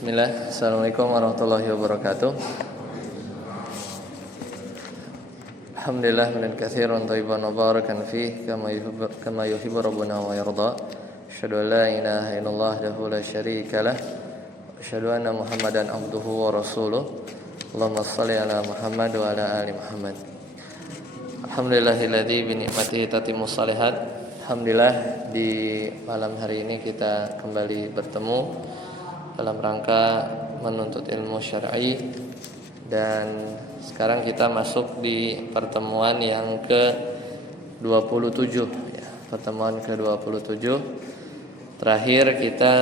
Bismillah, Assalamualaikum warahmatullahi wabarakatuh. Alhamdulillah min katsiran thayyiban mubarakan fih kama yuhibbu rabbuna wa yarda. Asyhadu an la ilaha illallah wahdahu la syarika lah. Asyhadu anna Muhammadan abduhu wa rasuluh. Allahumma shalli ala Muhammad wa ala ali Muhammad. Alhamdulillahilladzi bi ni'matihi tatimmus shalihat. Alhamdulillah di malam hari ini kita kembali bertemu dalam rangka menuntut ilmu syar'i, dan sekarang kita masuk di pertemuan yang ke-27 ya, pertemuan ke-27. Terakhir kita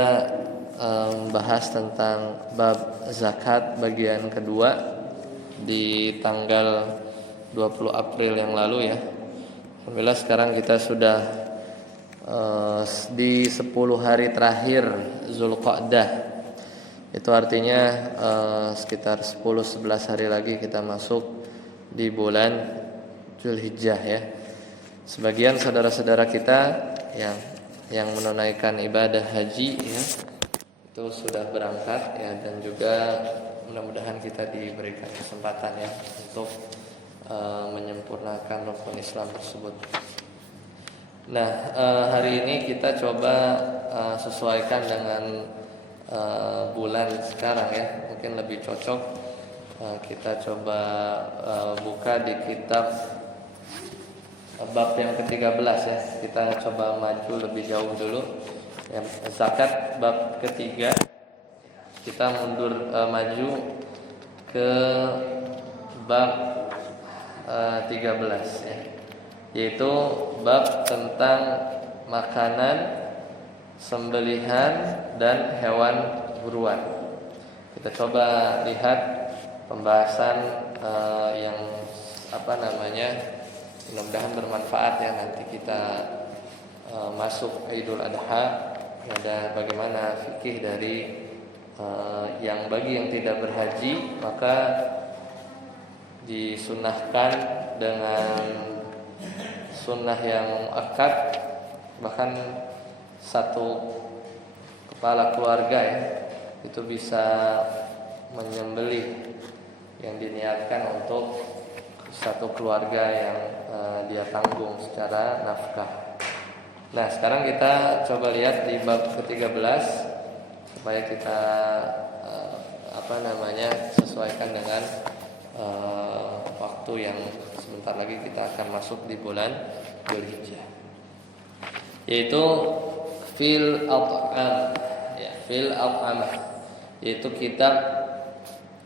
membahas tentang bab zakat bagian kedua di tanggal 20 April yang lalu ya. Alhamdulillah sekarang kita sudah di 10 hari terakhir Zulqa'dah. Itu artinya sekitar 10-11 hari lagi kita masuk di bulan Zulhijjah ya. Sebagian saudara-saudara kita yang menunaikan ibadah haji ya, itu sudah berangkat ya, dan juga mudah-mudahan kita diberikan kesempatan ya untuk menyempurnakan rukun Islam tersebut. Nah, hari ini kita coba sesuaikan dengan bulan sekarang ya, mungkin lebih cocok. Kita coba buka di kitab bab yang ke-13 ya. Kita coba maju lebih jauh dulu ya, zakat bab ketiga. Kita mundur maju ke bab 13 ya, yaitu bab tentang makanan, sembelihan dan hewan buruan. Kita coba lihat pembahasan yang mudah-mudahan bermanfaat ya. Nanti kita masuk Idul Adha, ada bagaimana fikih dari yang bagi yang tidak berhaji maka disunahkan dengan sunnah yang muakkad, bahkan satu kepala keluarga ya, itu bisa menyembelih yang diniatkan untuk satu keluarga yang dia tanggung secara nafkah. Nah, sekarang kita coba lihat di bab ke-13 supaya kita sesuaikan dengan waktu yang sebentar lagi kita akan masuk di bulan Dzulhijjah, yaitu fil at'am ya, fil at'amah, yaitu kitab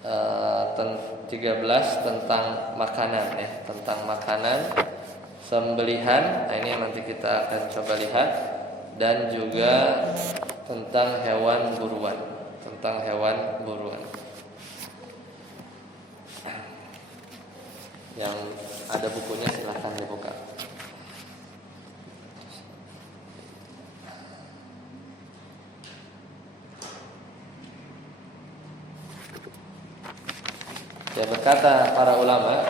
13 tentang makanan ya, tentang makanan, sembelihan. Nah, ini yang nanti kita akan coba lihat, dan juga tentang hewan buruan, Yang ada bukunya silahkan dibuka. Ya, berkata para ulama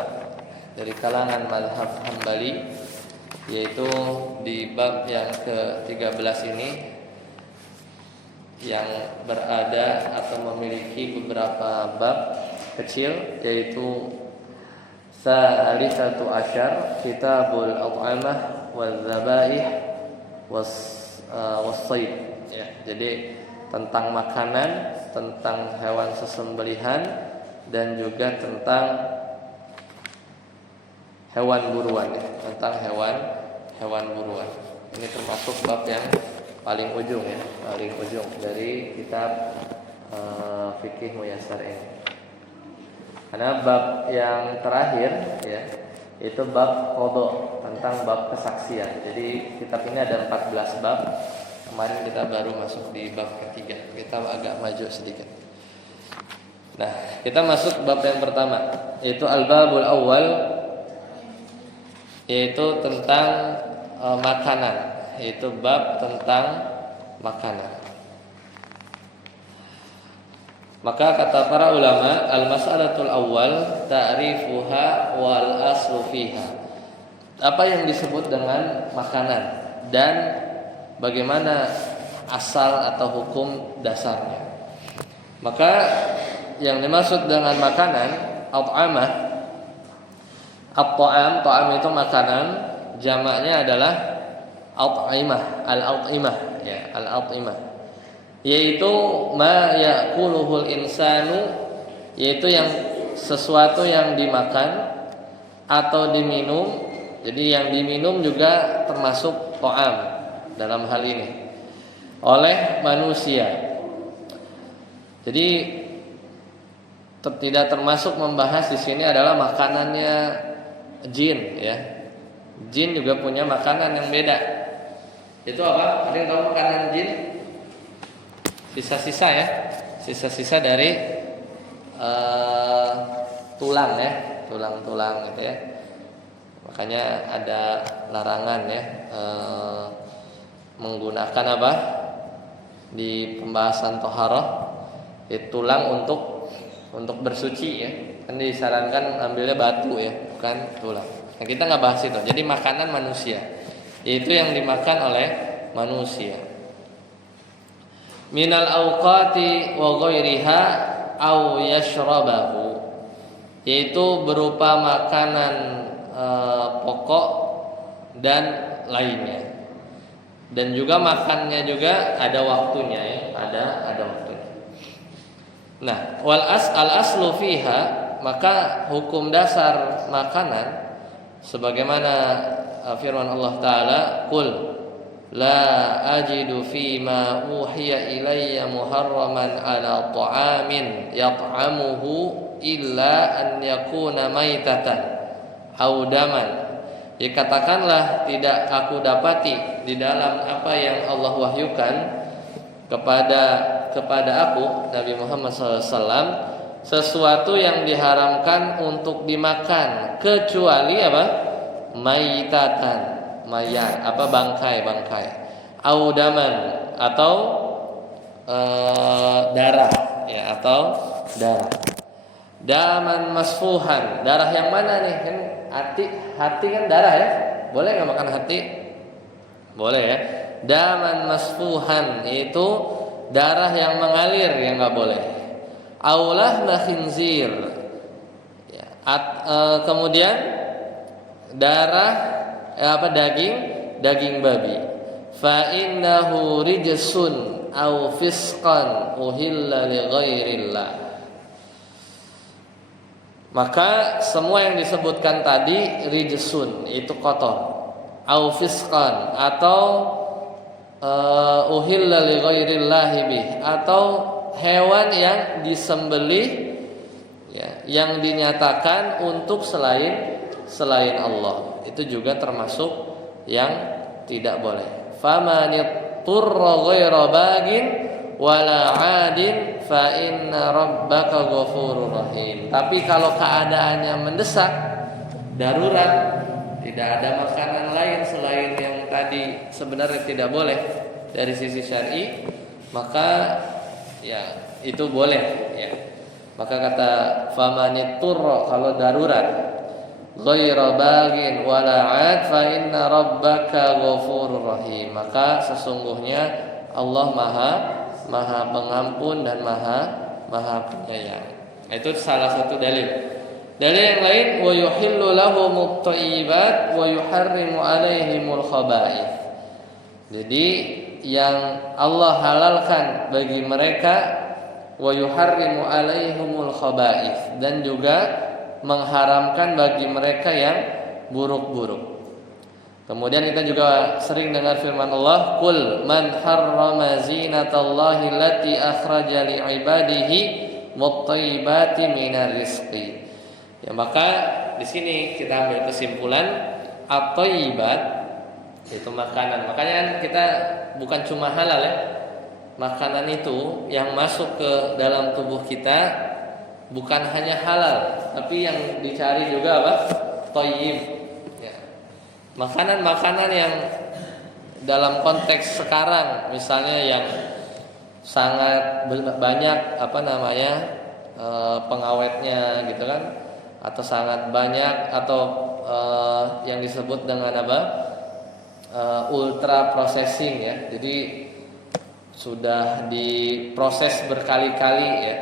dari kalangan mazhab Hambali, yaitu di bab yang ke-13 ini yang berada atau memiliki beberapa bab kecil, yaitu Salisatu asyar kitabul at'amah wal dzabaih was-sayd ya. Jadi tentang makanan, tentang hewan sesembelihan, dan juga tentang hewan buruan ya, tentang hewan buruan. Ini termasuk bab yang paling ujung ya, paling ujung dari kitab fikih muyassar ini. Karena bab yang terakhir ya, itu bab qada, tentang bab kesaksian. Jadi kitab ini ada 14 bab. Kemarin kita baru masuk di bab ketiga. Kita agak maju sedikit. Nah, kita masuk bab yang pertama, yaitu al-babul awal, yaitu tentang makanan, yaitu bab tentang makanan. Maka kata para ulama, al-mas'alatul awal ta'rifuha wal aslu fiha. Apa yang disebut dengan makanan dan bagaimana asal atau hukum dasarnya. Maka yang dimaksud dengan makanan at'amah, at-ta'am itu makanan, jamaknya adalah at'imah, al-at'imah ya, al-at'imah. Yaitu ma ya'kuluhul insanu, yaitu yang sesuatu yang dimakan atau diminum. Jadi yang diminum juga termasuk ta'am dalam hal ini oleh manusia. Jadi tidak termasuk membahas di sini adalah makanannya jin ya. Jin juga punya makanan yang beda. Itu apa? Ada yang tahu makanan jin? Sisa-sisa ya. Sisa-sisa dari tulang ya, tulang-tulang gitu ya. Makanya ada larangan ya menggunakan apa? Di pembahasan toharoh tulang untuk bersuci ya. Kan disarankan ambilnya batu ya, bukan tulang. Nah, kita nggak bahas itu. Jadi makanan manusia, yaitu yang dimakan oleh manusia. Minal awqati wa ghairiha aw yashrabahu, yaitu berupa makanan pokok dan lainnya. Dan juga makannya juga ada waktunya ya, ada waktunya. Nah, al aslu fiha, maka hukum dasar makanan sebagaimana firman Allah taala, qul la ajidu fima uhiya ilayya muharraman ala ta'amin yat'amuhu illa an yakuna maitatan aw daman. Dikatakanlah, tidak aku dapati di dalam apa yang Allah wahyukan kepada aku Nabi Muhammad SAW sesuatu yang diharamkan untuk dimakan kecuali apa? Maitatan, mayat, apa bangkai, audaman atau darah ya, atau darah. Daman masfuhan, darah yang mana nih? Kan hati kan darah ya. Boleh nggak makan hati? Boleh ya. Daman masfuhan itu darah yang mengalir, yang nggak boleh. Aulah khinzir ya, kemudian darah daging babi. Fa innahu rijsun au fisqan uhilla li ghairillah. Maka semua yang disebutkan tadi rijsun, itu kotor, au fisqan atau uhilla li ghairillahi bih, atau hewan yang disembelih ya, yang dinyatakan untuk selain Allah, itu juga termasuk yang tidak boleh. Famanitturra ghaira bagin wala 'adin fa inna rabbaka ghafurur rahim. Tapi kalau keadaannya mendesak, darurat, tidak ada makanan lain selain yang tadi sebenarnya tidak boleh dari sisi syar'i, maka ya itu boleh ya. Maka kata famanitturra, kalau darurat, ghaira bagin wala 'ad fa inna rabbaka ghafurur rahim, maka sesungguhnya Allah Maha pengampun dan Maha penyayang. Itu salah satu dalil. Dalil yang lain, wa yuhillu lahumut thayyibat wa yuharrimu alaihimul khaba'ith. Jadi yang Allah halalkan bagi mereka, wa yuharrimu alaihimul khaba'ith, dan juga mengharamkan bagi mereka yang buruk-buruk. Kemudian kita juga sering dengar firman Allah, qul man harrama zinatallahi allati akhraja li ibadihi wat-thayyibati minar rizqi. Ya, maka di sini kita ambil kesimpulan at-thayyibat itu makanan. Makanya kan kita bukan cuma halal ya. Makanan itu yang masuk ke dalam tubuh kita bukan hanya halal, tapi yang dicari juga apa? Thayyib. Makanan-makanan yang dalam konteks sekarang, misalnya yang sangat banyak pengawetnya gitu kan, atau sangat banyak, atau yang disebut dengan ultra processing ya. Jadi sudah diproses berkali-kali ya,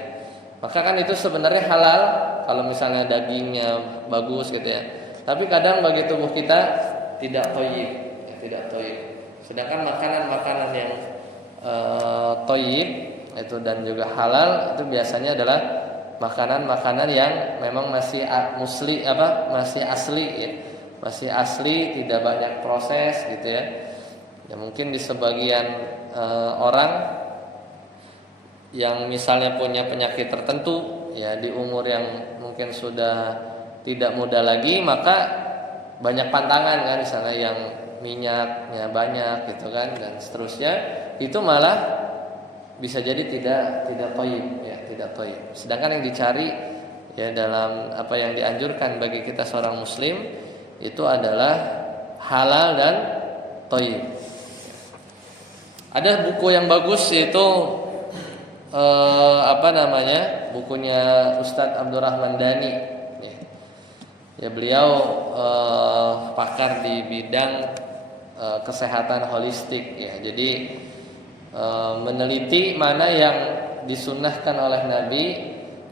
maka kan itu sebenarnya halal kalau misalnya dagingnya bagus gitu ya. Tapi kadang bagi tubuh kita tidak thayyib, ya, tidak thayyib. Sedangkan makanan-makanan yang thayyib itu dan juga halal itu biasanya adalah makanan-makanan yang memang masih masih asli ya. Masih asli, tidak banyak proses gitu ya. Ya mungkin di sebagian orang yang misalnya punya penyakit tertentu ya di umur yang mungkin sudah tidak muda lagi, maka banyak pantangan kan, misalnya yang minyaknya banyak gitu kan dan seterusnya, itu malah bisa jadi tidak thayyib ya, tidak thayyib. Sedangkan yang dicari ya dalam apa yang dianjurkan bagi kita seorang muslim itu adalah halal dan thayyib. Ada buku yang bagus yaitu bukunya Ustadz Abdurrahman Dani ya, beliau pakar di bidang kesehatan holistik ya. Jadi meneliti mana yang disunnahkan oleh Nabi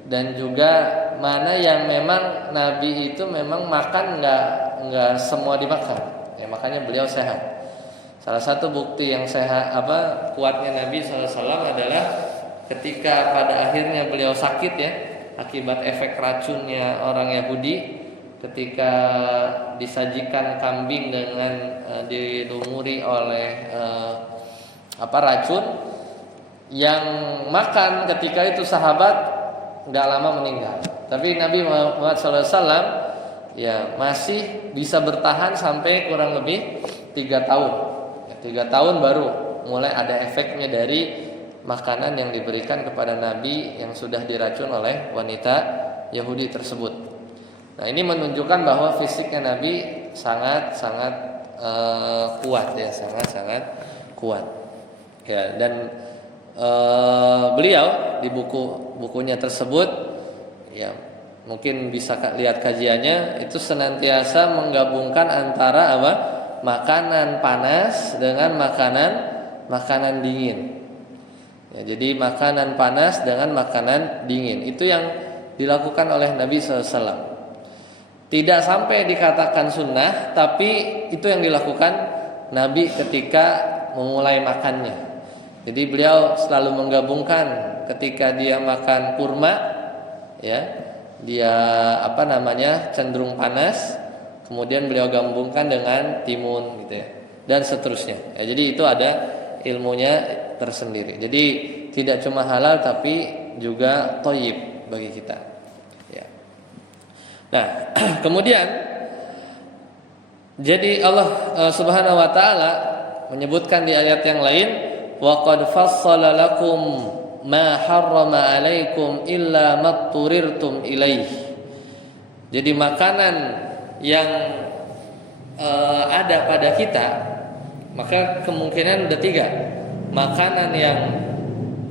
dan juga mana yang memang Nabi itu memang makan nggak semua dimakan ya, makanya beliau sehat. Salah satu bukti yang sehat kuatnya Nabi SAW adalah ketika pada akhirnya beliau sakit ya akibat efek racunnya orang Yahudi, ketika disajikan kambing dengan dilumuri oleh racun, yang makan ketika itu sahabat nggak lama meninggal. Tapi Nabi Muhammad SAW ya masih bisa bertahan sampai kurang lebih 3 tahun. Ya, 3 tahun baru mulai ada efeknya dari makanan yang diberikan kepada Nabi yang sudah diracun oleh wanita Yahudi tersebut. Nah, ini menunjukkan bahwa fisiknya Nabi sangat kuat ya, sangat kuat. Ya, dan beliau di bukunya tersebut ya mungkin bisa lihat kajiannya, itu senantiasa menggabungkan antara makanan panas dengan makanan dingin. Ya, jadi makanan panas dengan makanan dingin itu yang dilakukan oleh Nabi SAW. Tidak sampai dikatakan sunnah, tapi itu yang dilakukan Nabi ketika memulai makannya. Jadi beliau selalu menggabungkan ketika dia makan kurma ya, dia cenderung panas, kemudian beliau gabungkan dengan timun gitu ya, dan seterusnya. Ya, jadi itu ada ilmunya tersendiri. Jadi tidak cuma halal tapi juga thayyib bagi kita. Ya. Nah, kemudian jadi Allah Subhanahu wa taala menyebutkan di ayat yang lain, wa qad fassala lakum ma harrama 'alaikum illa ma turirtum ilaih. Jadi makanan yang ada pada kita, maka kemungkinan ada 3. Makanan yang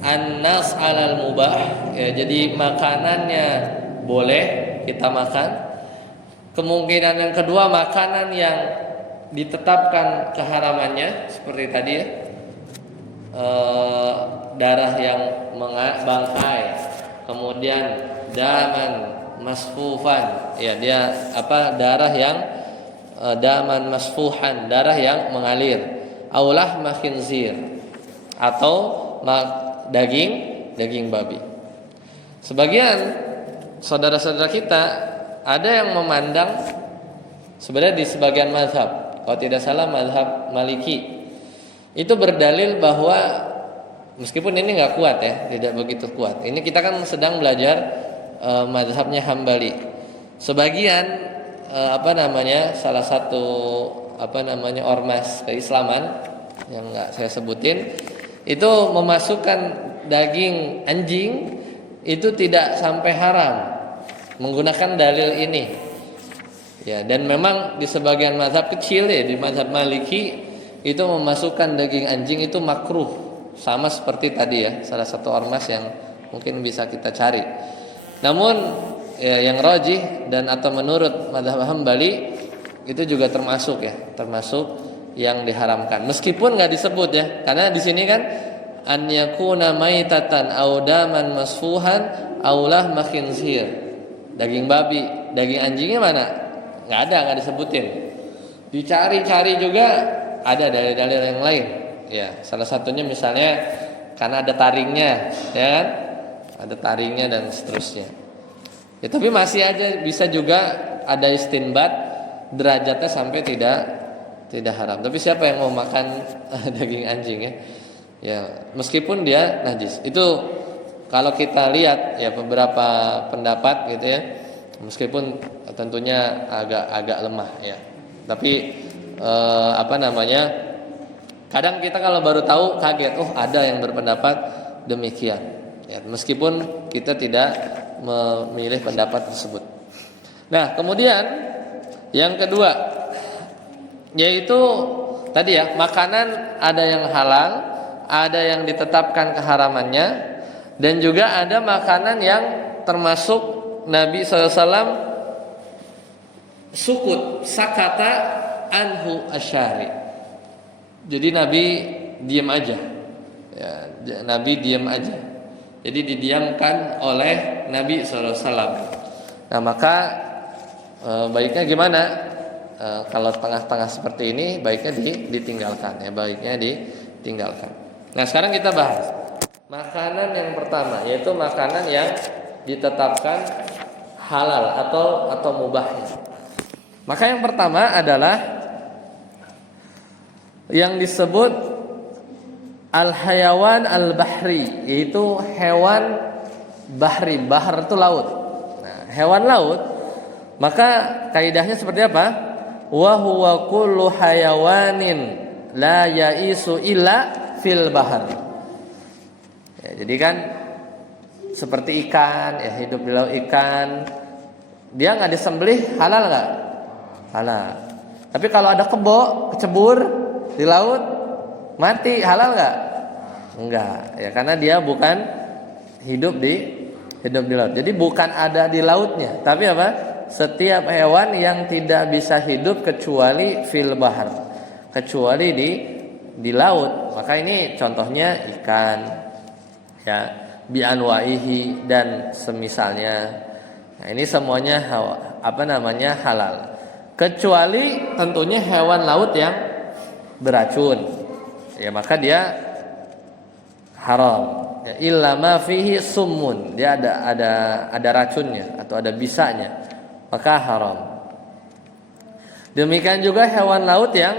annas alal mubah ya, jadi makanannya boleh kita makan. Kemungkinan yang kedua, makanan yang ditetapkan keharamannya seperti tadi ya, darah yang bangkai, kemudian daman masfufan ya, dia darah yang daman masfuhan, darah yang mengalir, aulah khinzir, atau daging babi. Sebagian saudara-saudara kita ada yang memandang, sebenarnya di sebagian mazhab, kalau tidak salah mazhab Maliki, itu berdalil bahwa meskipun ini nggak kuat ya, tidak begitu kuat. Ini kita kan sedang belajar mazhabnya Hambali. Sebagian salah satu ormas keislaman yang nggak saya sebutin itu memasukkan daging anjing itu tidak sampai haram menggunakan dalil ini. Ya, dan memang di sebagian mazhab kecil ya, di mazhab Maliki itu memasukkan daging anjing itu makruh, sama seperti tadi ya, salah satu ormas yang mungkin bisa kita cari. Namun ya, yang rajih dan atau menurut mazhab Hambali itu juga termasuk yang diharamkan. Meskipun nggak disebut ya, karena di sini kan an yakuna maitatan aw daman masfuhan aw lahma khinzir. Daging babi, daging anjingnya mana? Enggak ada, enggak disebutin. Dicari-cari juga ada dalil-dalil yang lain. Ya, salah satunya misalnya karena ada taringnya, ya kan? Ada taringnya dan seterusnya. Ya, tapi masih aja bisa juga ada istinbat derajatnya sampai tidak haram. Tapi siapa yang mau makan daging anjing ya? Ya, meskipun dia najis. Itu kalau kita lihat ya beberapa pendapat gitu ya. Meskipun tentunya agak lemah ya. Tapi kadang kita kalau baru tahu kaget, oh ada yang berpendapat demikian. Ya, meskipun kita tidak memilih pendapat tersebut. Nah, kemudian yang kedua yaitu tadi ya, makanan ada yang halal, ada yang ditetapkan keharamannya, dan juga ada makanan yang termasuk Nabi SAW sukut, sakata anhu asyari. Jadi Nabi diam aja ya, Nabi diam aja. Jadi didiamkan oleh Nabi SAW. Nah maka baiknya gimana? Kalau tengah-tengah seperti ini baiknya ditinggalkan ya, baiknya ditinggalkan. Nah sekarang kita bahas makanan yang pertama, yaitu makanan yang ditetapkan halal atau mubahnya. Maka yang pertama adalah yang disebut al-hayawan al-bahri, yaitu hewan bahri. Bahar itu laut. Nah, hewan laut, maka kaidahnya seperti apa? Wa huwa kullu hayawanin la yaisu illa fil bahar. Ya, jadi kan seperti ikan, ya hidup di laut ikan, dia nggak disembelih halal nggak? Halal. Tapi kalau ada kecebur di laut, mati halal nggak? Enggak, ya karena dia bukan hidup di laut. Jadi bukan ada di lautnya, tapi apa? Setiap hewan yang tidak bisa hidup kecuali fil bahar, kecuali di laut. Maka ini contohnya ikan, ya, bi anwaihi dan semisalnya. Nah, ini semuanya halal. Kecuali tentunya hewan laut yang beracun. Ya maka dia haram. Ya, illa ma fihi summun, dia ada racunnya atau ada bisanya, maka haram. Demikian juga hewan laut yang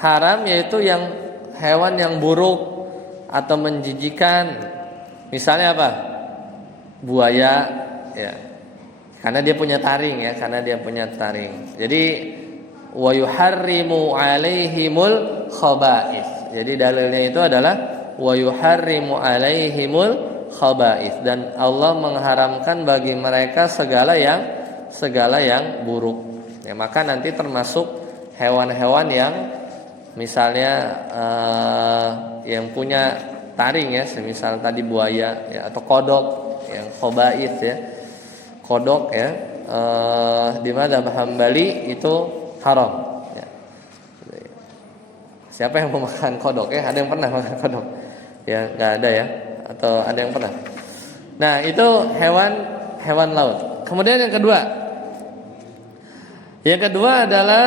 haram, yaitu yang hewan yang buruk atau menjijikan. Misalnya apa? Buaya, ya. Karena dia punya taring, Jadi wa yuharrimu alaihimul khaba'is. Jadi dalilnya itu adalah wa yuharrimu alaihimul khaba'is, dan Allah mengharamkan bagi mereka segala yang buruk. Ya, maka nanti termasuk hewan-hewan yang misalnya yang punya taring ya, semisal tadi buaya ya, atau kodok yang khaba'is ya. Kodok ya, di madzhab Hambali itu haram. Ya. Siapa yang mau makan kodok ya? Ada yang pernah makan kodok? Ya nggak ada ya? Atau ada yang pernah? Nah itu hewan laut. Kemudian yang kedua adalah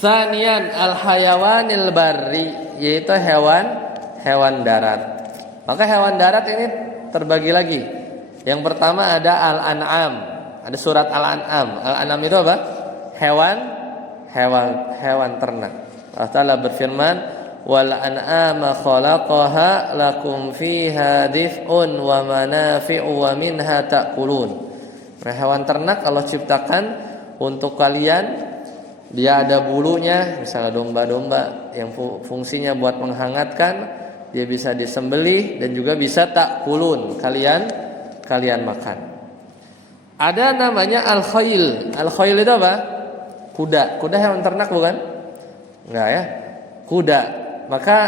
Tsaniyan al-hayawanil barri, yaitu hewan darat. Maka hewan darat ini terbagi lagi. Yang pertama ada al-an'am. Ada surat al-an'am. Al-an'am itu apa? Hewan ternak. Allah Ta'ala berfirman, wal an'ama khalaqaha lakum fiha dif'un wa manafi'u wa minha ta'kulun. Nah, hewan ternak Allah ciptakan untuk kalian. Dia ada bulunya, misalnya domba-domba yang fungsinya buat menghangatkan, dia bisa disembelih dan juga bisa ta'kulun, kalian makan. Ada namanya al-khayl. Al-khayl itu apa? Kuda. Kuda hewan ternak bukan? Enggak ya? Kuda. Maka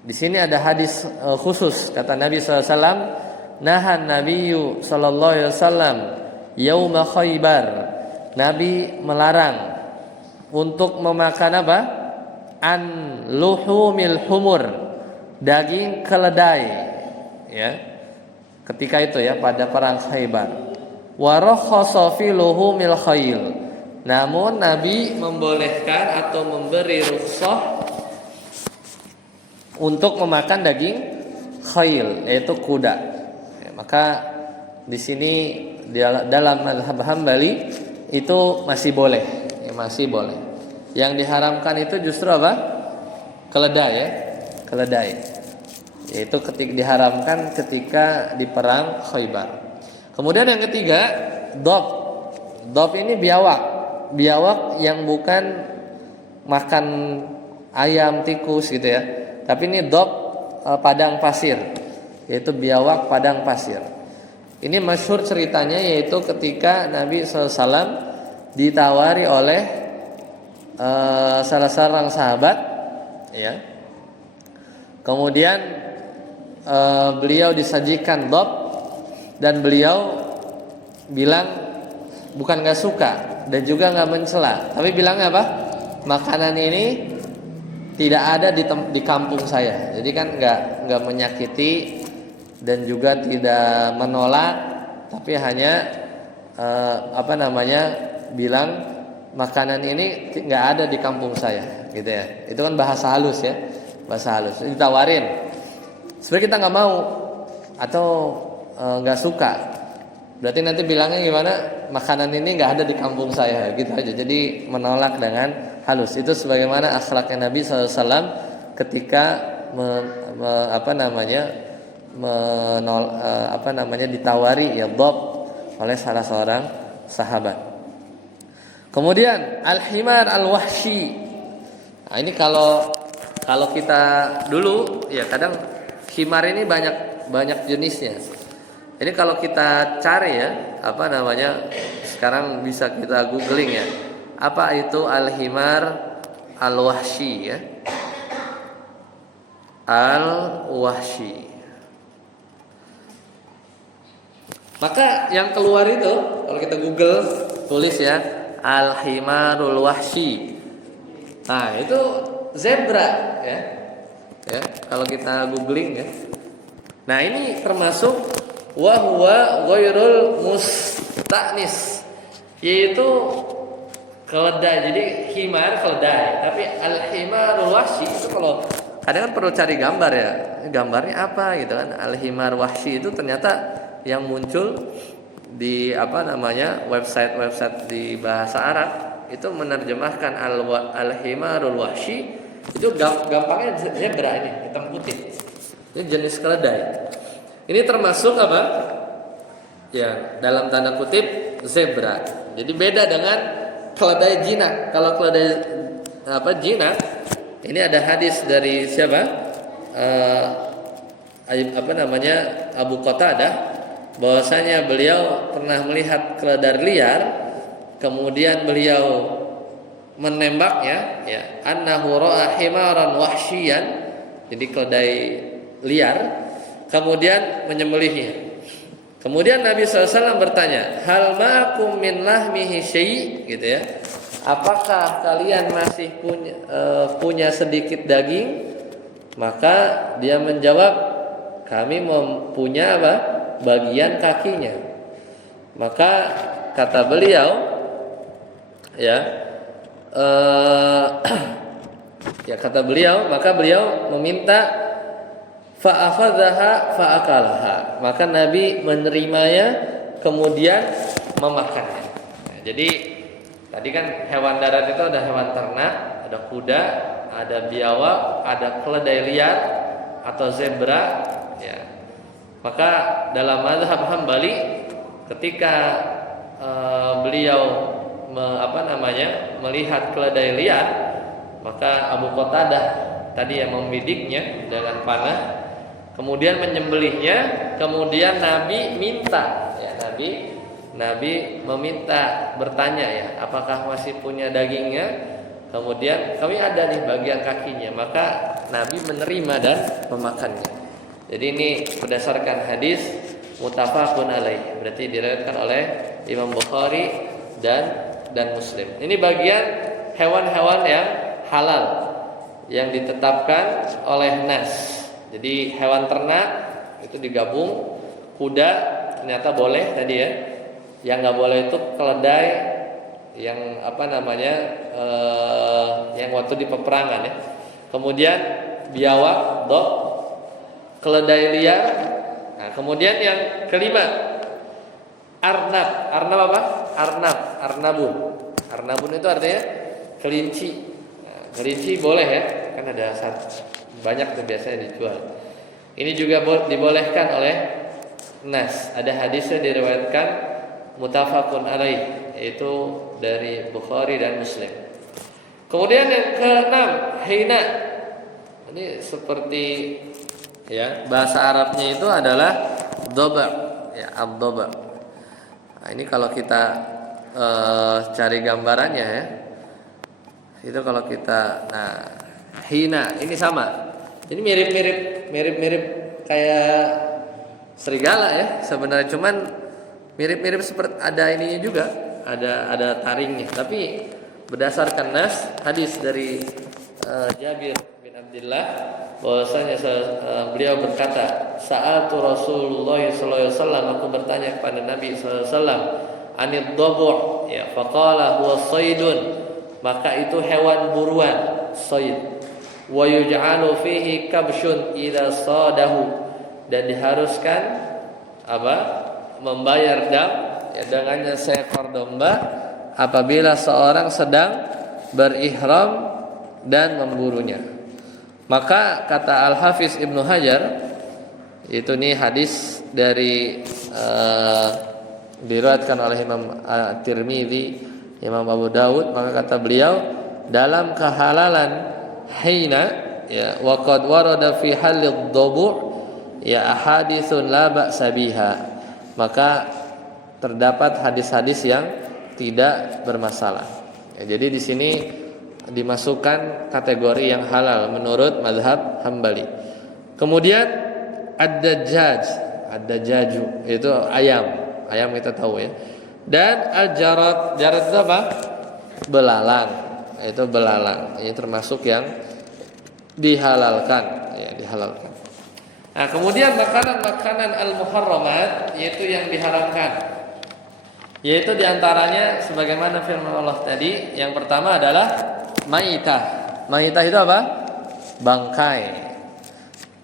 di sini ada hadis khusus, kata Nabi SAW, nahan Nabiyyu sallallahu alaihi wasallam yauma Khaybar. Nabi melarang untuk memakan apa? an luhumil humur, daging keledai, ya. Ketika itu ya pada perang Khaybar. Wa rakhasa fi luhumil khayl. Namun Nabi membolehkan atau memberi rukhsah untuk memakan daging khayl, yaitu kuda. Ya, maka di sini dalam mazhab Hambali itu masih boleh, ya, masih boleh. Yang diharamkan itu justru apa? Keledai, ya, keledai. Yaitu diharamkan ketika di perang Khaybar. Kemudian yang ketiga, dob. Dob ini biawak yang bukan makan ayam, tikus gitu ya. Tapi ini dob padang pasir, yaitu biawak padang pasir. Ini masyhur ceritanya, yaitu ketika Nabi SAW ditawari oleh salah seorang sahabat, ya. Kemudian beliau disajikan dob dan beliau bilang bukan nggak suka dan juga nggak mencela, tapi bilang apa? Makanan ini tidak ada di kampung saya. Jadi kan nggak menyakiti dan juga tidak menolak, tapi hanya bilang makanan ini nggak ada di kampung saya, gitu ya. Itu kan bahasa halus ya, bahasa halus. Ditawarin, sebenarnya kita nggak mau atau nggak suka, berarti nanti bilangnya gimana? Makanan ini nggak ada di kampung saya, gitu aja. Jadi menolak dengan halus. Itu sebagaimana akhlaknya Nabi SAW ketika ditawari ya dob oleh salah seorang sahabat. Kemudian al-himar al-wahshi. Nah, ini kalau kita dulu ya kadang himar ini banyak jenisnya. Ini kalau kita cari ya sekarang bisa kita googling ya. Apa itu al-himar al-wahshi ya? Al-wahshi. Maka yang keluar itu kalau kita Google tulis ya al-himarul wahshi. Nah, itu zebra ya. Ya, kalau kita googling ya. Nah, ini termasuk wa huwa ghairul musta'nis, yaitu keledai. Jadi himar keledai, tapi al-himarul wahshi itu kalau kadang kan perlu cari gambar ya. Gambarnya apa gitu kan. Al-himar wahshi itu ternyata yang muncul di website di bahasa Arab itu menerjemahkan al-himarul wahshi itu gampangnya zebra, ini hitam putih. Ini jenis keledai. Ini termasuk apa? Ya, dalam tanda kutip zebra. Jadi beda dengan keledai jinak. Kalau keledai jinak, ini ada hadis dari siapa? Abu Qatadah, bahwasanya beliau pernah melihat keledai liar, kemudian beliau menembaknya, ya, annahu ra'a himaran wahsyian, jadi keledai liar, kemudian menyembelihnya. Kemudian Nabi SAW bertanya, hal ma'akum min lahmihi syai', gitu ya. Apakah kalian masih punya sedikit daging? Maka dia menjawab, kami mempunyai bagian kakinya. Maka kata beliau, maka beliau meminta fa'akhadhaha fa'akalaha. Maka Nabi menerimanya kemudian memakannya. Nah, jadi tadi kan hewan darat itu ada hewan ternak, ada kuda, ada biawak, ada keledai liar atau zebra, ya. Maka dalam mazhab Hambali ketika beliau melihat keledai liar, maka Abu Qatadah tadi yang membidiknya dengan panah, kemudian menyembelihnya, kemudian Nabi minta, ya, Nabi meminta, bertanya ya, apakah masih punya dagingnya? Kemudian kami ada nih bagian kakinya, maka Nabi menerima dan memakannya. Jadi ini berdasarkan hadis muttafaqun alaih, berarti diriwayatkan oleh Imam Bukhari dan Muslim. Ini bagian hewan-hewan yang halal. yang ditetapkan oleh nas. Jadi hewan ternak itu digabung, kuda ternyata boleh tadi ya. Yang nggak boleh itu keledai, yang yang waktu di peperangan ya. Kemudian biawak, dog, keledai liar. Nah, kemudian yang kelima arnab. Arnab apa? Arnabun. Arnabun itu artinya kelinci. Nah, kelinci boleh ya, kan ada banyak tuh biasanya dijual. Ini juga dibolehkan oleh nas. Ada hadisnya diriwayatkan muttafaqun alaih, yaitu dari Bukhari dan Muslim. Kemudian yang keenam, hina. Ini seperti ya, bahasa Arabnya itu adalah doba, ya, ad-doba. Nah, ini kalau kita cari gambarannya ya, itu kalau kita, hina ini sama. Ini mirip kayak serigala ya sebenarnya, cuman mirip seperti ada ininya juga, ada taringnya. Tapi berdasarkan nas hadis dari Jabir bin Abdullah, bahwasanya beliau berkata, sa'altu Rasulullah sallallahu alaihi wasallam, aku bertanya kepada Nabi sallallahu alaihi wasallam, anid dhabu', ya, faqala huwa saydun, maka itu hewan buruan, sayd. Wa yuj'alu fihi kabshun idza sadahu, dan diharuskan membayar dam, ya, dengannya seekor domba apabila seorang sedang berihram dan memburunya. Maka kata Al-Hafiz Ibnu Hajar, itu nih hadis dari diriwayatkan oleh Imam Tirmidzi, Imam Abu Dawud, maka kata beliau dalam kehalalan hina, ya, wa qad warada fi halid dhabu', ya, ahaditsun la ba'sa biha, maka terdapat hadis-hadis yang tidak bermasalah. Ya, jadi di sini dimasukkan kategori yang halal menurut mazhab Hambali. Kemudian ad-dajjaju itu ayam kita tahu ya. Dan al-jarad itu apa? Belalang. Itu belalang. Ini termasuk yang dihalalkan, ya, dihalalkan. Nah, kemudian makanan al-muharramat, yaitu yang diharamkan. Yaitu diantaranya sebagaimana firman Allah tadi, yang pertama adalah maitah. Maitah itu apa? Bangkai.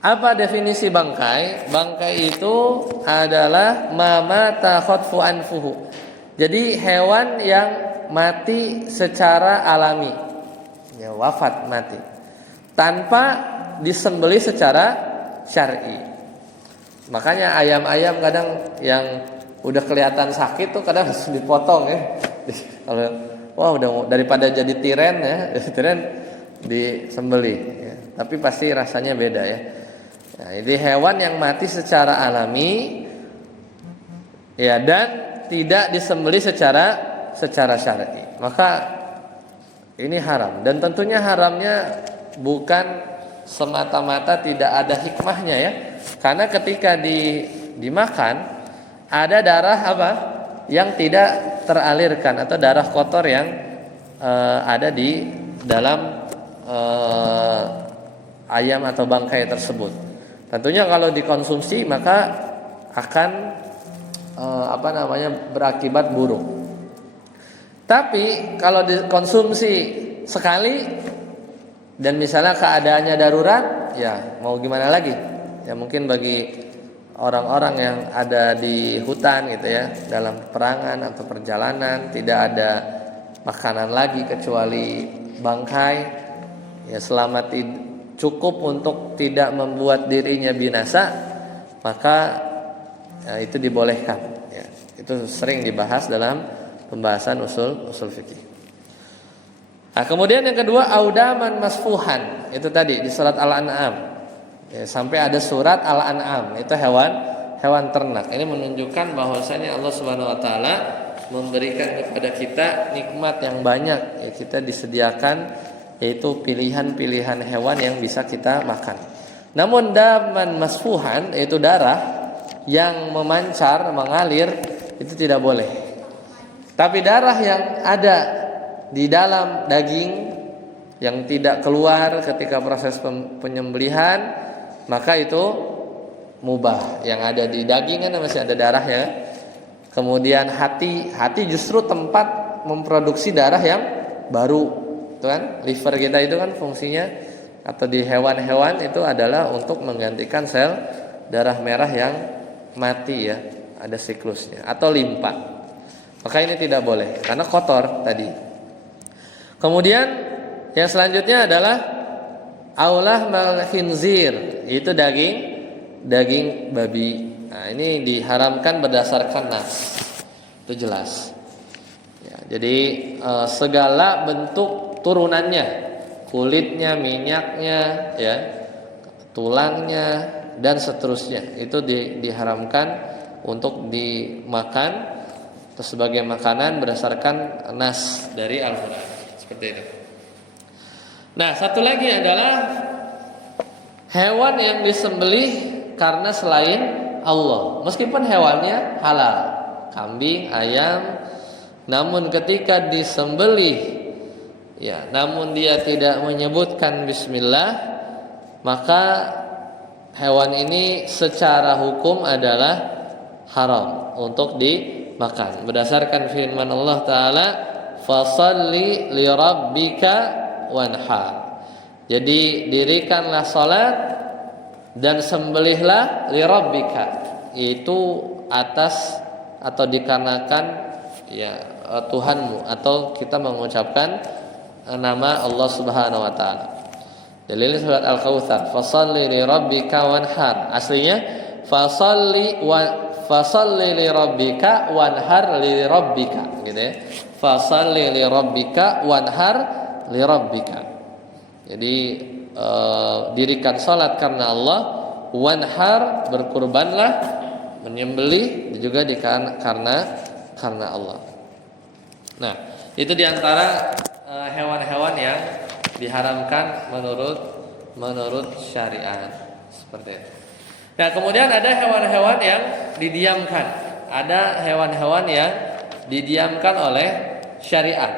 Apa definisi bangkai? Bangkai itu adalah mamata khotfu anfuhu. Jadi hewan yang mati secara alami, ya, wafat, mati, tanpa disembelih secara syar'i. Makanya ayam-ayam kadang yang udah kelihatan sakit tuh kadang harus dipotong ya. Kalau udah daripada jadi tiren ya, tiren disembelih ya. Tapi pasti rasanya beda ya. Nah, ini hewan yang mati secara alami, ya, dan tidak disembelih secara syar'i. Maka ini haram, dan tentunya haramnya bukan semata-mata tidak ada hikmahnya ya. Karena ketika dimakan ada darah yang tidak teralirkan, atau darah kotor yang ada di dalam ayam atau bangkai tersebut. Tentunya kalau dikonsumsi maka akan berakibat buruk. Tapi kalau dikonsumsi sekali dan misalnya keadaannya darurat, ya mau gimana lagi? Ya mungkin bagi orang-orang yang ada di hutan gitu ya, dalam peperangan atau perjalanan, tidak ada makanan lagi kecuali bangkai, ya, selama cukup untuk tidak membuat dirinya binasa, maka ya, itu dibolehkan ya. Itu sering dibahas dalam pembahasan usul fikih. Nah, kemudian yang kedua, audaman masfuhan. Itu tadi di surat Al-An'am. Ya, sampai ada surat Al-An'am, itu hewan ternak. Ini menunjukkan bahwasanya Allah Subhanahu wa taala memberikan kepada kita nikmat yang banyak, ya, kita disediakan yaitu pilihan-pilihan hewan yang bisa kita makan. Namun daman masfuhan, yaitu darah yang memancar, mengalir, itu tidak boleh. Tapi darah yang ada di dalam daging, yang tidak keluar ketika proses penyembelihan, maka itu mubah. Yang ada di daging kan masih ada darahnya. Kemudian hati justru tempat memproduksi darah yang baru, itu kan liver kita itu kan fungsinya, atau di hewan-hewan itu adalah untuk menggantikan sel darah merah yang mati ya, ada siklusnya, atau limpa. Maka ini tidak boleh karena kotor tadi. Kemudian yang selanjutnya adalah aulah mal khinzir, itu daging babi. Nah, ini diharamkan berdasarkan nas. Itu jelas. Ya, jadi segala bentuk turunannya, kulitnya, minyaknya, ya, tulangnya dan seterusnya itu diharamkan untuk dimakan atau sebagai makanan berdasarkan nas dari Al-Qur'an. Seperti itu. Nah, satu lagi adalah hewan yang disembelih karena selain Allah, meskipun hewannya halal, kambing, ayam, namun ketika disembelih, ya, namun dia tidak menyebutkan bismillah, maka hewan ini secara hukum adalah haram untuk dimakan. Berdasarkan firman Allah Ta'ala, fasalli li rabbika wanhar. Jadi dirikanlah salat dan sembelihlah li rabbika, itu atas atau dikarenakan ya Tuhanmu, atau kita mengucapkan nama Allah Subhanahu wa taala. Dalil surat Al-Kautsar, fasalli li rabbika wanhar. Aslinya fasalli li rabbika wanhar li rabbika, gitu ya. Fasalli li rabbika wanhar li rabbika. Jadi dirikan salat karena Allah, wanhar berkurbanlah, menyembelih juga karena Allah. Nah, itu diantara hewan-hewan yang diharamkan menurut syariat, seperti itu. Nah, kemudian ada hewan-hewan yang didiamkan. Ada hewan-hewan yang didiamkan oleh syariat.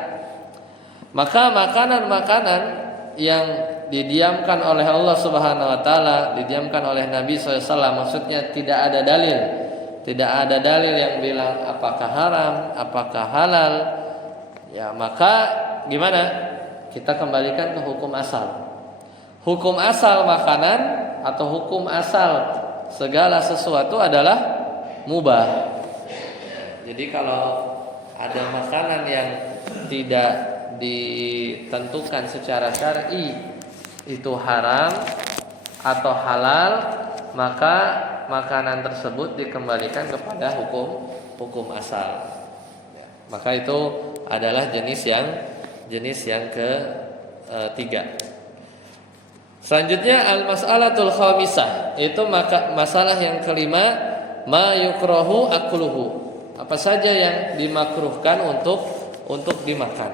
Maka makanan-makanan yang didiamkan oleh Allah Subhanahu wa taala, didiamkan oleh Nabi SAW, maksudnya tidak ada dalil yang bilang apakah haram, apakah halal, ya, maka gimana? Kita kembalikan ke hukum asal. Hukum asal makanan atau hukum asal segala sesuatu adalah mubah. Jadi kalau ada makanan yang tidak ditentukan secara syar'i itu haram atau halal, maka makanan tersebut dikembalikan kepada hukum asal. Maka itu adalah jenis yang ketiga. Selanjutnya al-mas'alatul khamisah, itu masalah yang kelima, ma yukrahu akluhu, apa saja yang dimakruhkan untuk dimakan.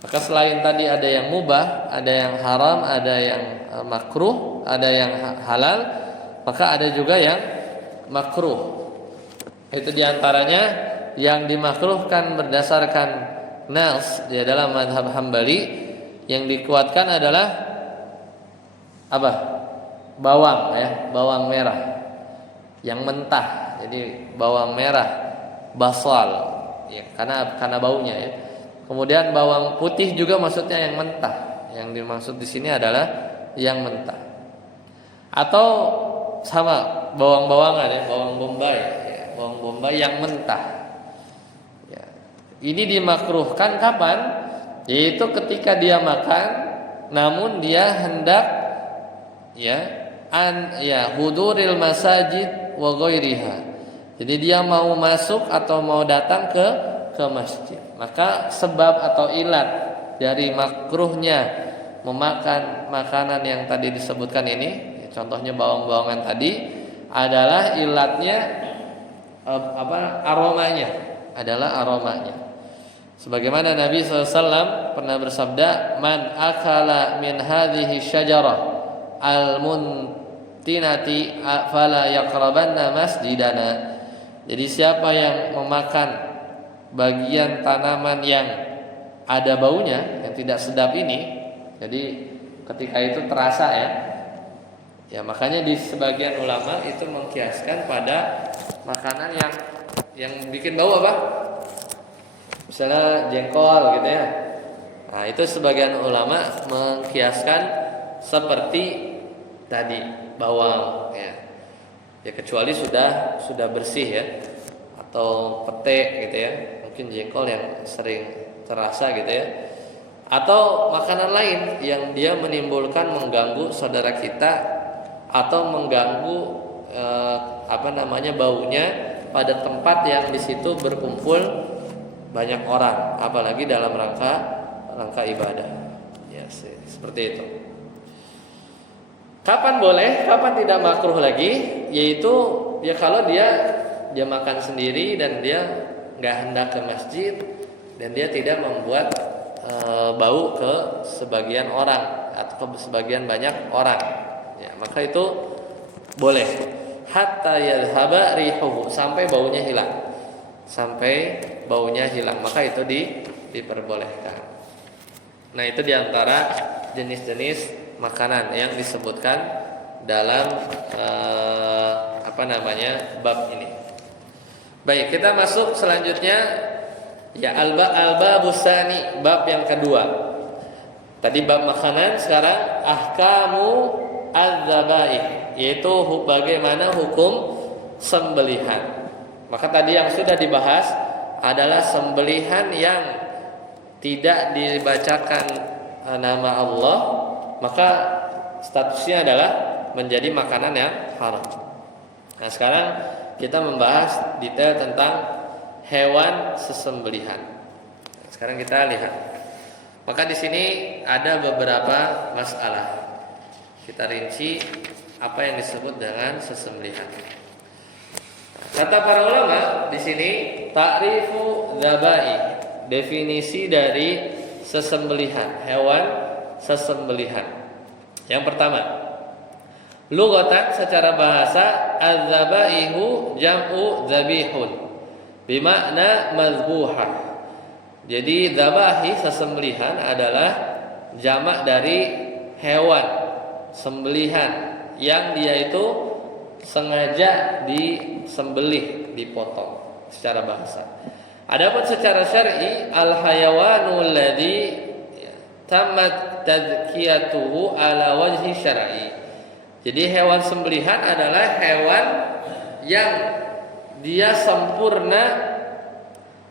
Maka selain tadi ada yang mubah, ada yang haram, ada yang makruh, ada yang halal, maka ada juga yang makruh. Itu diantaranya yang dimakruhkan berdasarkan nas di dalam mazhab Hambali, yang dikuatkan adalah apa? Bawang, ya, bawang merah yang mentah. Jadi bawang merah, basal, ya, karena baunya, ya. Kemudian bawang putih juga maksudnya yang mentah. Yang dimaksud di sini adalah yang mentah. Atau sama bawang-bawangan, ya, bawang bombay, ya, bawang bombay yang mentah. Ya. Ini dimakruhkan kapan? Yaitu ketika dia makan, namun dia hendak huduril masajid wa ghairiha. Jadi dia mau masuk atau mau datang ke masjid. Maka sebab atau ilat dari makruhnya memakan makanan yang tadi disebutkan ini, contohnya bawang-bawangan tadi, adalah ilatnya aromanya, adalah aromanya. Sebagaimana Nabi SAW pernah bersabda, man akala min hadhihi syajarah al-muntinati fala yaqrabanna masjidana. Jadi siapa yang memakan bagian tanaman yang ada baunya, yang tidak sedap ini, Jadi ketika itu terasa ya. Ya makanya di sebagian ulama itu mengkiaskan pada makanan yang bikin bau apa? Misalnya jengkol gitu ya. Nah, itu sebagian ulama mengkiaskan seperti tadi bawang ya. Ya kecuali sudah bersih ya. Atau pete gitu ya. Mungkin jengkol yang sering terasa gitu ya. Atau makanan lain yang dia menimbulkan mengganggu saudara kita atau mengganggu baunya pada tempat yang di situ berkumpul banyak orang, apalagi dalam rangka ibadah. Ya, seperti itu. Kapan boleh, kapan tidak makruh lagi? Yaitu ya kalau dia makan sendiri dan dia nggak hendak ke masjid dan dia tidak membuat bau ke sebagian orang atau ke sebagian banyak orang. Ya, maka itu boleh hatta yadhhaba rihuhu, sampai baunya hilang. Sampai baunya hilang, maka itu diperbolehkan. Nah, itu diantara jenis-jenis makanan yang disebutkan dalam bab ini. Baik, kita masuk selanjutnya ya al-babus tsani, bab yang kedua. Tadi bab makanan, sekarang ahkamu az-zabaih, yaitu bagaimana hukum sembelihan. Maka tadi yang sudah dibahas adalah sembelihan yang tidak dibacakan nama Allah, maka statusnya adalah menjadi makanan yang haram. Nah, sekarang kita membahas detail tentang hewan sesembelihan. Sekarang kita lihat. Maka di sini ada beberapa masalah. Kita rinci apa yang disebut dengan sesembelihan. Kata para ulama di sini ta'rifu dzabai, definisi dari sesembelihan, hewan sesembelihan. Yang pertama, lughatan secara bahasa az-zabaihu jam'u dzabihun bimakna mazbuhah. Jadi dzabahi sesembelihan adalah jamak dari hewan sembelihan yang dia itu sengaja disembelih, dipotong secara bahasa. Adapun secara syar'i al-hayawanu alladhi tamat tadhkiyatuhu ala wajhi syar'i. Jadi hewan sembelihan adalah hewan yang dia sempurna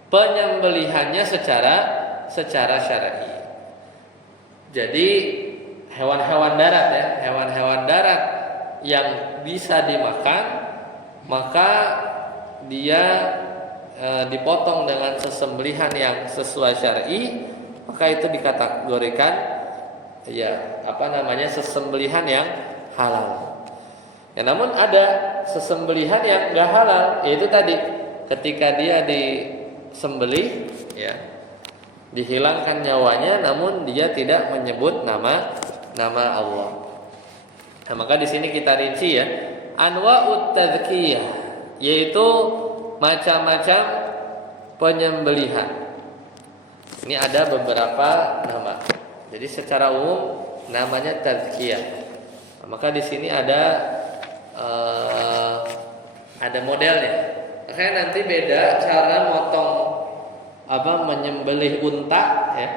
penyembelihannya secara syar'i. Jadi hewan-hewan darat ya, hewan-hewan darat yang bisa dimakan, maka dia dipotong dengan sesembelihan yang sesuai syar'i, maka itu dikategorikan sesembelihan yang halal. Ya, namun ada sesembelihan yang enggak halal, yaitu tadi ketika dia disembelih ya, dihilangkan nyawanya namun dia tidak menyebut nama Allah. Nah, maka di sini kita rinci ya, anwa'ut tadzkiyah, yaitu macam-macam penyembelihan. Ini ada beberapa nama. Jadi secara umum namanya tadzkiyah. Nah, maka di sini ada modelnya. Makanya nanti beda cara motong menyembelih unta ya.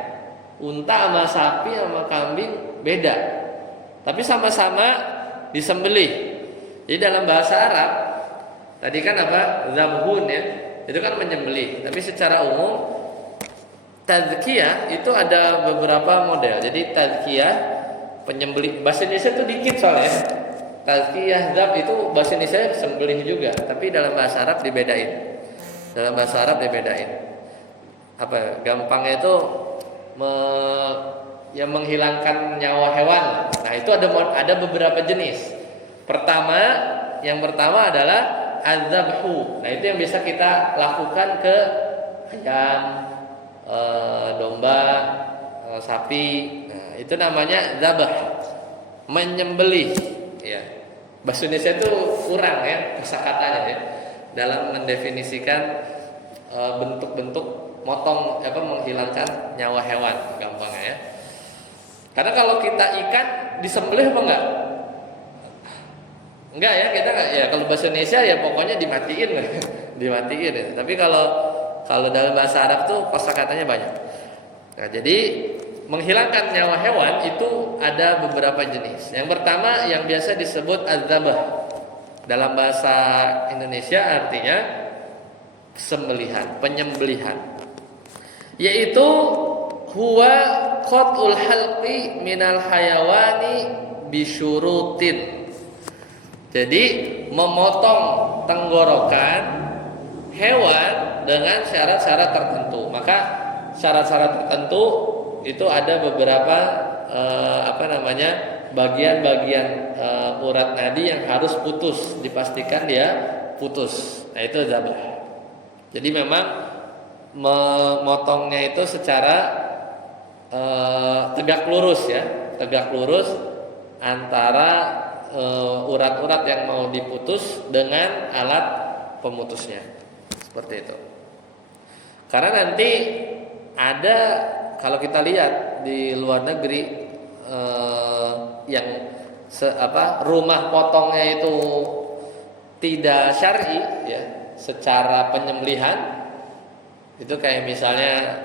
Unta sama sapi sama kambing beda. Tapi sama-sama disembelih. Jadi dalam bahasa Arab tadi kan zabhun ya, itu kan menyembelih. Tapi secara umum tadzkiyah itu ada beberapa model. Jadi tadzkiyah penyembelih, bahasa Indonesia itu dikit soalnya. Tadzkiyah dzab itu bahasa Indonesia sembelih juga, tapi dalam bahasa Arab dibedain. Gampangnya itu menghilangkan nyawa hewan. Nah, itu ada beberapa jenis. Yang pertama adalah az-zabhu. Nah, itu yang bisa kita lakukan ke ayam, domba, sapi. Nah, itu namanya zabah, menyembelih ya. Bahasa Indonesia itu kurang ya kosakatanya ya dalam mendefinisikan bentuk-bentuk menghilangkan nyawa hewan, gampangnya ya. Karena kalau kita ikan disembelih apa enggak? Enggak ya, kita enggak ya. Kalau bahasa Indonesia ya pokoknya dimatiin, dimatiin ya. Tapi kalau dalam bahasa Arab tuh kosakatanya banyak. Nah, jadi menghilangkan nyawa hewan itu ada beberapa jenis. Yang pertama yang biasa disebut adzabah. Dalam bahasa Indonesia artinya sembelihan, penyembelihan. Yaitu huwa qat'ul halqi minal hayawani bisyurutin. Jadi memotong tenggorokan hewan dengan syarat-syarat tertentu. Maka syarat-syarat tertentu itu ada beberapa bagian-bagigian urat nadi yang harus putus, dipastikan dia putus. Nah, itu zabah. Jadi memang memotongnya itu secara tegak lurus ya, tegak lurus antara urat-urat yang mau diputus dengan alat pemutusnya. Seperti itu. Karena nanti ada, kalau kita lihat di luar negeri yang rumah potongnya itu tidak syar'i ya, secara penyembelihan itu kayak misalnya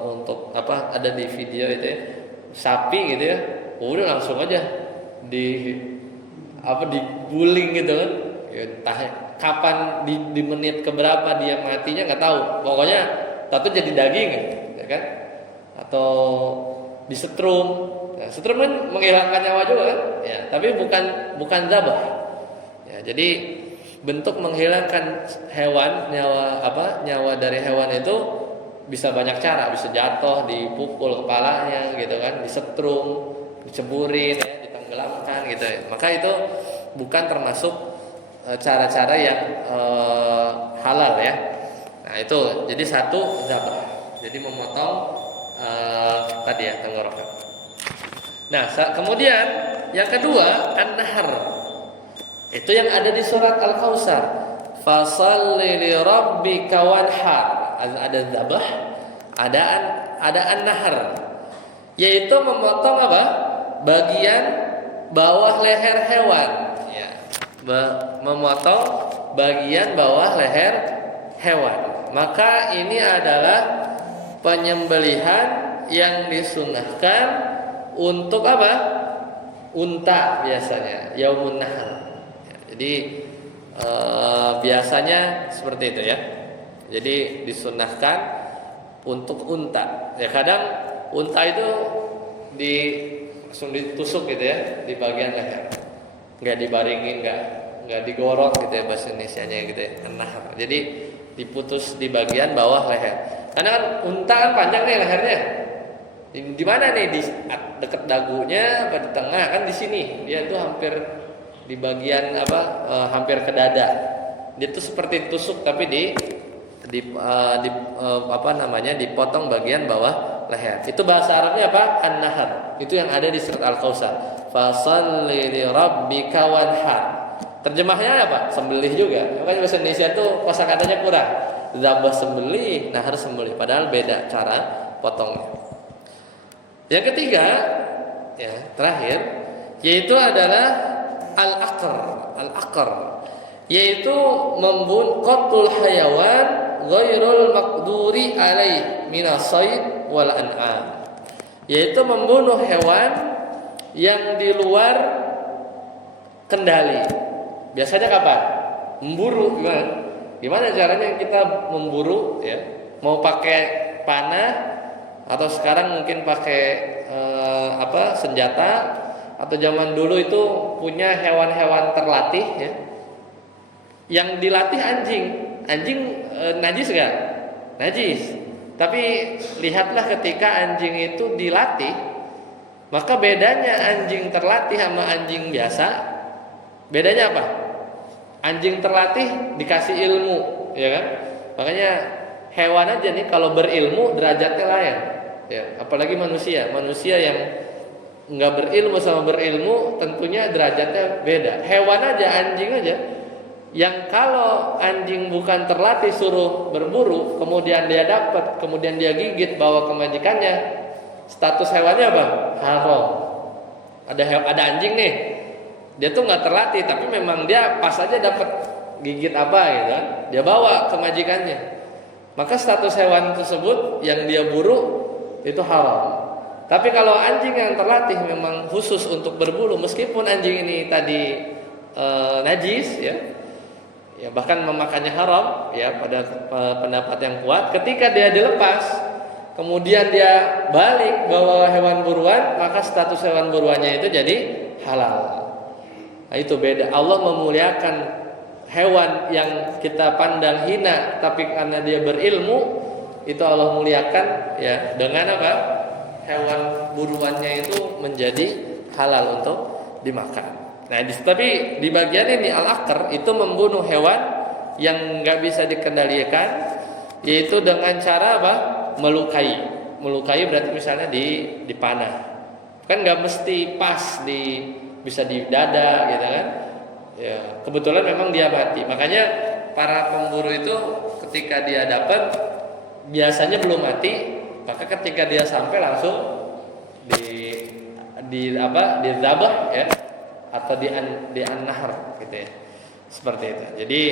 untuk ada di video itu ya, sapi gitu ya, udah langsung aja diguling gitu kan, ya, entah kapan di menit keberapa dia matinya nggak tahu, pokoknya satu jadi daging ya kan, atau disetrum. Nah, setrum kan menghilangkan nyawa juga kan, ya, tapi bukan zabah. Ya, jadi bentuk menghilangkan hewan, nyawa dari hewan itu bisa banyak cara, bisa jatuh, dipukul kepalanya gitu kan, disetrum, diceburin ya, ditenggelamkan gitu ya. Maka itu bukan termasuk cara-cara yang halal ya. Nah, itu jadi satu zabah. Jadi memotong tadi ya tenggorokan. Nah, kemudian yang kedua an-nahar. Itu yang ada di surat Al-Kautsar. Fashalli li rabbika wanhar. Ada zabah, ada an-nahar. Yaitu memotong bagian bawah leher hewan ya. Memotong bagian bawah leher hewan. Maka ini adalah penyembelihan yang disunahkan untuk unta biasanya, yaumun nahar. Jadi biasanya seperti itu ya. Jadi disunahkan untuk unta. Ya kadang unta itu langsung ditusuk gitu ya di bagian leher. Enggak dibaringin, enggak digorok gitu ya bahasa Indonesianya gitu ya. Nahar. Jadi diputus di bagian bawah leher. Karena kan unta kan panjang nih lehernya. Di mana nih, di dekat dagunya apa di tengah, kan di sini. Dia tuh hampir di bagian hampir ke dada. Dia tuh seperti tusuk tapi dipotong bagian bawah leher. Itu bahasa Arabnya apa? An-nahar. Itu yang ada di surat Al-Kautsar. Fashalli li rabbika wanhar. Terjemahnya apa? Sembelih juga. Makanya bahasa Indonesia tuh kosakatanya kurang. Zabah sembelih, nahar sembelih. Padahal beda cara potongnya. Yang ketiga, ya terakhir, yaitu adalah al-aqr, yaitu membunuh qatlul hayawan ghairul maqduri alaih minasayd wal an'am, yaitu membunuh hewan yang di luar kendali. Biasanya kapan? Memburu gimana caranya kita memburu ya? Mau pakai panah atau sekarang mungkin pakai senjata, atau zaman dulu itu punya hewan-hewan terlatih ya. Yang dilatih anjing najis enggak? Najis. Tapi lihatlah ketika anjing itu dilatih, maka bedanya anjing terlatih sama anjing biasa, bedanya apa? Anjing terlatih dikasih ilmu, ya kan? Makanya hewan aja nih kalau berilmu derajatnya lain. Ya, apalagi manusia yang nggak berilmu sama berilmu tentunya derajatnya beda. Hewan aja, anjing aja, yang kalau anjing bukan terlatih suruh berburu, kemudian dia dapat, kemudian dia gigit bawa ke majikannya, status hewannya apa? Haram. Ada anjing nih, dia tuh nggak terlatih, tapi memang dia pas aja dapat gigit apa gitu kan, dia bawa ke majikannya. Maka status hewan tersebut yang dia buru itu haram. Tapi kalau anjing yang terlatih memang khusus untuk berburu, meskipun anjing ini tadi najis ya bahkan memakannya haram ya pada pendapat yang kuat, ketika dia dilepas kemudian dia balik bawa hewan buruan, maka status hewan buruannya itu jadi halal. Nah, itu beda. Allah memuliakan hewan yang kita pandang hina, tapi karena dia berilmu, itu Allah muliakan ya dengan apa? Hewan buruannya itu menjadi halal untuk dimakan. Nah, tapi di bagian ini al-aqr itu membunuh hewan yang nggak bisa dikendalikan, yaitu dengan cara apa? Melukai berarti misalnya dipanah. Kan nggak mesti pas bisa di dada gitu kan. Ya, kebetulan memang dia mati. Makanya para pemburu itu ketika dia dapat biasanya belum mati, maka ketika dia sampai langsung dizabah ya atau di an-nahr gitu ya. Seperti itu. Jadi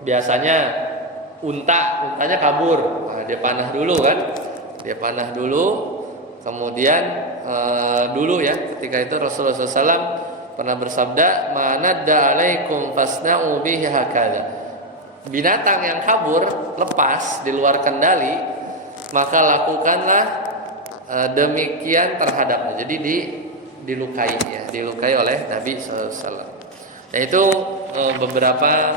biasanya untanya kabur. Nah, dia panah dulu kan. Dia panah dulu, kemudian dulu ya ketika itu Rasulullah SAW pernah bersabda, "Manadda alaikum fasna'u bihi hakadha." Binatang yang kabur lepas di luar kendali, maka lakukanlah demikian terhadapnya. Jadi dilukai oleh Nabi SAW. Nah, itu beberapa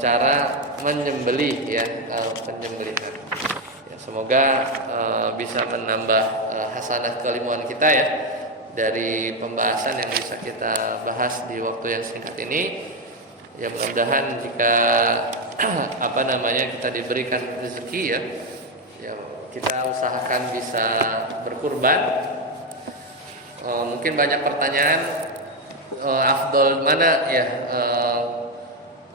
cara menyembelih ya, penyembelihan. Ya, semoga bisa menambah hasanah keilmuan kita ya dari pembahasan yang bisa kita bahas di waktu yang singkat ini. Ya, mudah-mudahan jika kita diberikan rezeki ya kita usahakan bisa berkurban. Mungkin banyak pertanyaan afdol mana ya,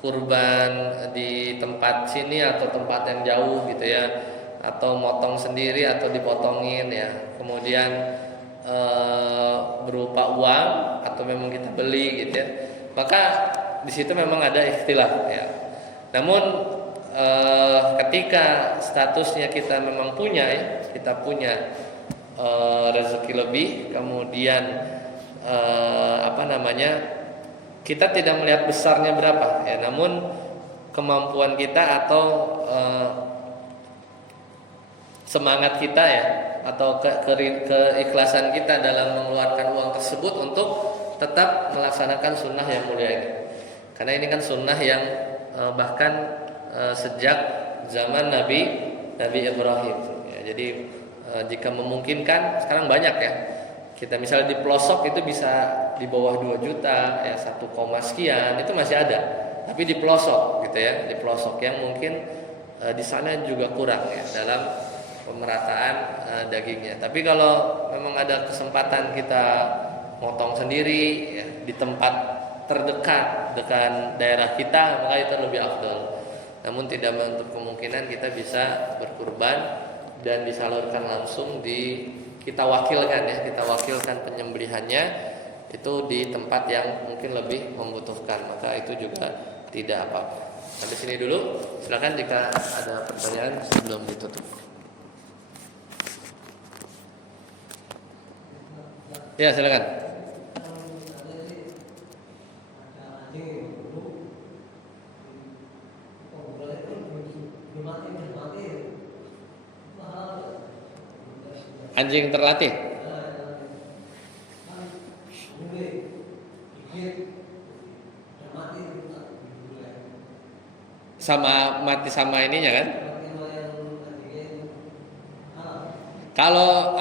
kurban di tempat sini atau tempat yang jauh gitu ya, atau motong sendiri atau dipotongin ya, kemudian berupa uang atau memang kita beli gitu ya. Maka di situ memang ada ikhtilaf ya. Namun ketika statusnya kita memang punya ya, kita punya rezeki lebih, kemudian kita tidak melihat besarnya berapa ya, namun kemampuan kita atau semangat kita ya, atau keikhlasan kita dalam mengeluarkan uang tersebut untuk tetap melaksanakan sunnah yang mulia ini. Karena ini kan sunnah yang bahkan sejak zaman Nabi Ibrahim ya. Jadi jika memungkinkan, sekarang banyak ya, kita misalnya di pelosok itu bisa di bawah 2 juta ya, 1, sekian itu masih ada. Tapi di pelosok gitu ya, di pelosok yang mungkin di sana juga kurang ya dalam pemerataan dagingnya. Tapi kalau memang ada kesempatan kita motong sendiri ya, di tempat terdekat dengan daerah kita, maka itu lebih afdal. Namun tidak menutup kemungkinan kita bisa berkurban dan disalurkan langsung kita wakilkan penyembelihannya itu di tempat yang mungkin lebih membutuhkan, maka itu juga tidak apa-apa. Sampai sini dulu, silakan jika ada pertanyaan sebelum ditutup. Ya, silakan. Anjing terlatih sama mati sama ininya kan? Kalau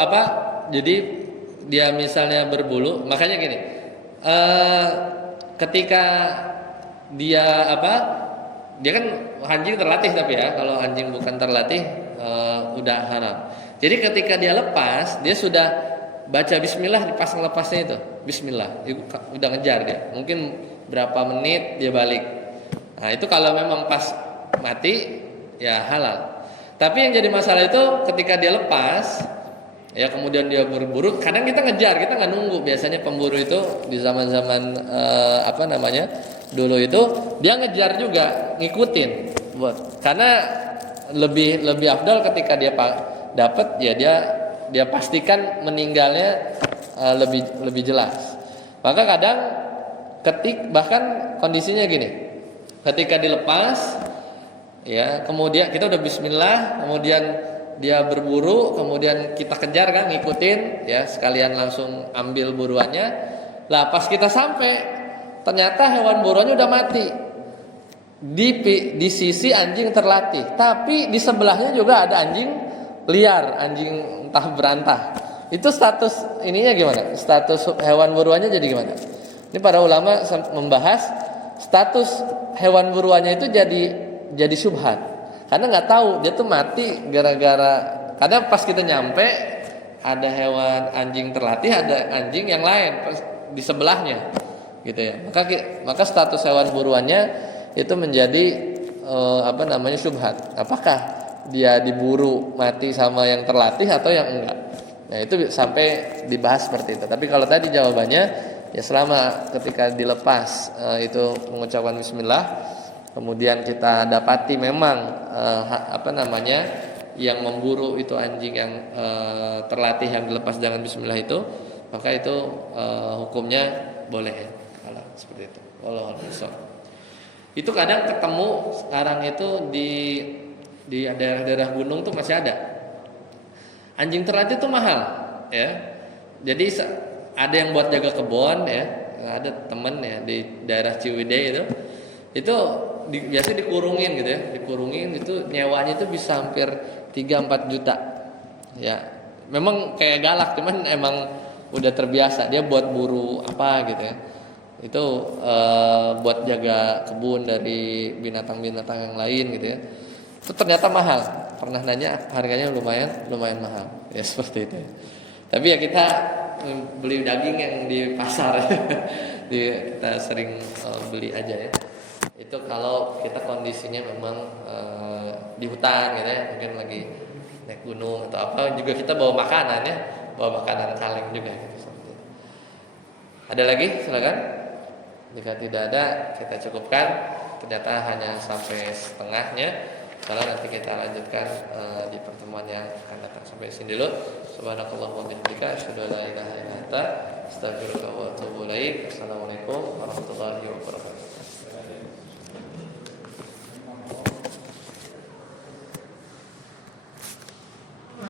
jadi dia misalnya berbulu, makanya gini, ketika dia dia kan anjing terlatih, tapi ya kalau anjing bukan terlatih udah haram. Jadi ketika dia lepas, dia sudah baca bismillah di pasang lepasnya itu. Bismillah, udah ngejar dia. Mungkin berapa menit dia balik. Nah, itu kalau memang pas mati ya halal. Tapi yang jadi masalah itu ketika dia lepas, ya kemudian dia buru-buru. Kadang kita ngejar, kita nggak nunggu. Biasanya pemburu itu di zaman-zaman dulu itu dia ngejar juga, ngikutin. Karena lebih afdal ketika dia dapat, ya dia pastikan meninggalnya lebih jelas. Maka kadang bahkan kondisinya gini, ketika dilepas, ya kemudian kita udah bismillah, kemudian dia berburu, kemudian kita kejar kan, ngikutin, ya sekalian langsung ambil buruannya. Lah pas kita sampai, ternyata hewan buruannya udah mati di sisi anjing terlatih, tapi di sebelahnya juga ada anjing liar, anjing entah berantah. Itu status ininya gimana? Status hewan buruannya jadi gimana? Ini para ulama membahas status hewan buruannya itu jadi syubhat. Karena nggak tahu dia tuh mati gara-gara, karena pas kita nyampe ada hewan anjing terlatih, ada anjing yang lain di sebelahnya, gitu ya. Maka status hewan buruannya itu menjadi syubhat. Apakah dia diburu mati sama yang terlatih atau yang enggak? Nah itu sampai dibahas seperti itu. Tapi kalau tadi jawabannya, ya selama ketika dilepas itu mengucapkan bismillah, kemudian kita dapati memang yang memburu itu anjing yang terlatih yang dilepas dengan bismillah itu, maka itu hukumnya boleh ya. Kalau seperti itu. Wallahu a'lam. Itu kadang ketemu sekarang itu di daerah-daerah gunung tuh masih ada. Anjing terlatih tuh mahal, ya. Jadi ada yang buat jaga kebun, ya. Ada temen ya di daerah Ciwidey itu biasanya dikurungin gitu ya, dikurungin itu nyewanya itu bisa hampir 3-4 juta. Ya, memang kayak galak, cuman emang udah terbiasa dia buat buru apa gitu ya. Itu buat jaga kebun dari binatang-binatang yang lain gitu ya. Itu ternyata mahal. Pernah nanya harganya lumayan mahal. Ya seperti itu. Tapi ya kita beli daging yang di pasar. Kita sering beli aja ya. Itu kalau kita kondisinya memang di hutan gitu ya, mungkin lagi naik gunung atau apa, juga kita bawa makanan ya, bawa makanan kaleng juga gitu. Ada lagi? Silakan. Jika tidak ada, kita cukupkan. Ternyata hanya sampai setengahnya. Kalau nanti kita lanjutkan di pertemuan yang akan datang. Sampai sini dulu. Subhanakallahumma wa bihamdika asyhadu an la ilaha illa anta astaghfiruka wa atubu ilaik. Assalamualaikum warahmatullahi wabarakatuh.